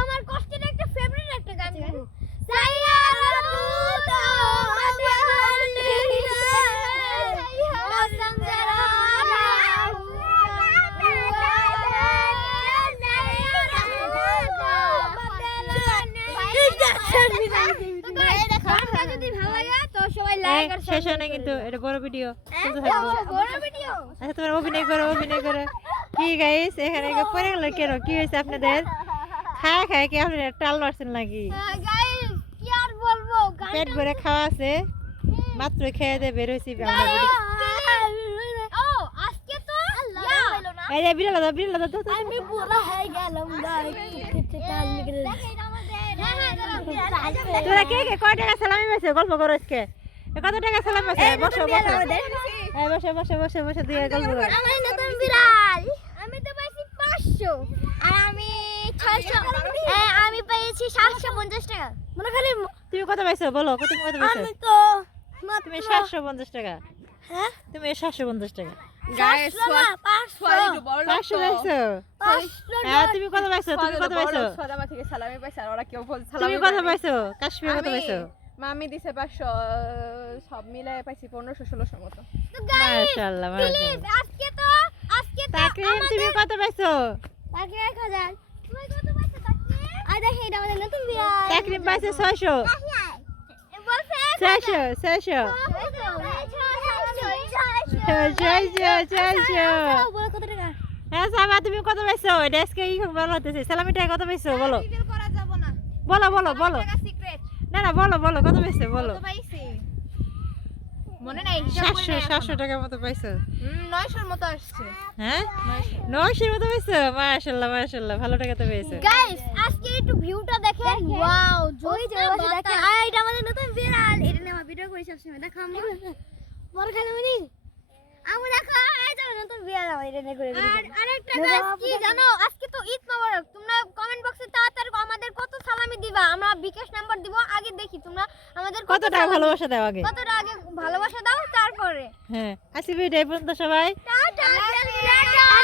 আমার কষ্টের একটা ফেভারিট একটা গান শেষে কিন্তু এটা বড় ভিডিও আচ্ছা তোমার অভিনয় করো কি গাইস এখানে পড়ে গেল কেন কি হয়েছে আপনাদের খায় কি আপনি টাল মারছেন নাকি পেট ভরে খাওয়া আছে মাত্র খেয়ে দিয়ে বের হয়েছি তোরা কে কয় টাকা সালামি পাইছে গল্প করো আজকে কত টাকা সালাম পাইছে বসে দিয়ে গল্প করো আমি তো পাইছি 500 আর আমি 600 আমি পেয়েছি 750 টাকা মনে খালি তুমি কত পাইছো বলো কত পাইছো আমি তো তুমি 750 টাকা হ্যাঁ তুমি 750 টাকা গাইস 500 পাইছো হ্যাঁ তুমি কত পাইছো সদামা থেকে সালামি পাইছে আর ওরা কেউ বল তুমি কত পাইছো কাশ্মীর কত পাইছো মামি দিছে 500 সব মিলায়ে পাইছি 1500-1600 মতো মাশাআল্লাহ প্লিজ আজকে তো তাকরিম তুমি কত পাইছো তাকে 1000 তুমি কত পাইছো তাকে আই দেখে এটা আমাদের নতুন বিয়া তাকরিম পাইছে 600 বলছে 600 বলো কত টাকা হ্যাঁ সাবা তুমি কত পাইছো ডেস্কে ই বলো হতেছে সালামিটা কত পাইছো বলো রিভিল করা যাব না বলো টাকা সিক্রেট না বলো কত পাইছো বলো কত পাইছি মনে নাই 700 টাকার মতো পাইছো 900 এর মতো আসছে হ্যাঁ 900 এর মতো পাইছো মাশাআল্লাহ ভালো টাকা তো পেয়েছো গাইস আজকে একটু ভিউটা দেখেন ওয়াও জয় জয়বাসী দেখেন আর এটা আমাদের নতুন বিড়াল এটা নিয়ে আমরা ভিডিও করি সব সময় দেখো আমরা বড় খালি মনি আমি দেখো এই যে নতুন বিড়াল আমাদের এটা নিয়ে করে আর আরেকটা গাইস কি জানো আজকে তো ঈদ মোবারক তোমরা কমেন্ট বক্সে তাড়াতাড়ি আমাদের কত সালামি দিবা আমরা বিকাশ নাম্বার দিব আগে দেখি তোমরা আমাদের কত টাকা ভালোবাসা দাও আগে কতটা আগে ভালোবাসা দাও তারপরে হ্যাঁ আসি ভিডিও পর্যন্ত সবাই টাটা টাটা